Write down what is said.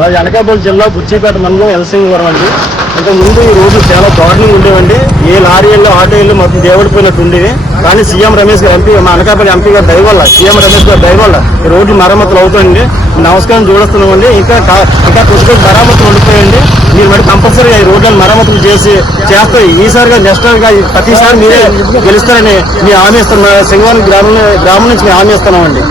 మాది అనకాపల్లి జిల్లా బుచ్చిపేట మండలం ఎల్సింగవరం అండి. ఇంతకు ముందు ఈ రోడ్లు చాలా దారుణంగా ఉండేవండి. ఏ లారీలు ఆటోలు మొత్తం దేవుడిపోయినట్టు ఉండేవి. కానీ సీఎం రమేష్ గారు ఎంపీ, మా అనకాపల్లి ఎంపీ గారు దయ వల్ల, సీఎం రమేష్ గారు దయ వల్ల ఈ రోడ్లు మరమ్మతులు అవుతాయండి. నమస్కారం చూడొస్తున్నామండి. ఇంకా కొద్దిగా మరమ్మతులు ఉండిపోయండి. మీరు మరి కంపల్సరీగా ఈ రోడ్లను మరమ్మతులు చేస్తే ఈసారిగా నెక్స్ట్ ప్రతిసారి మీరే గెలుస్తారని మీ హామీ ఇస్తున్నాం. సింగవరం గ్రామం నుంచి మేము హామీ ఇస్తున్నామండి.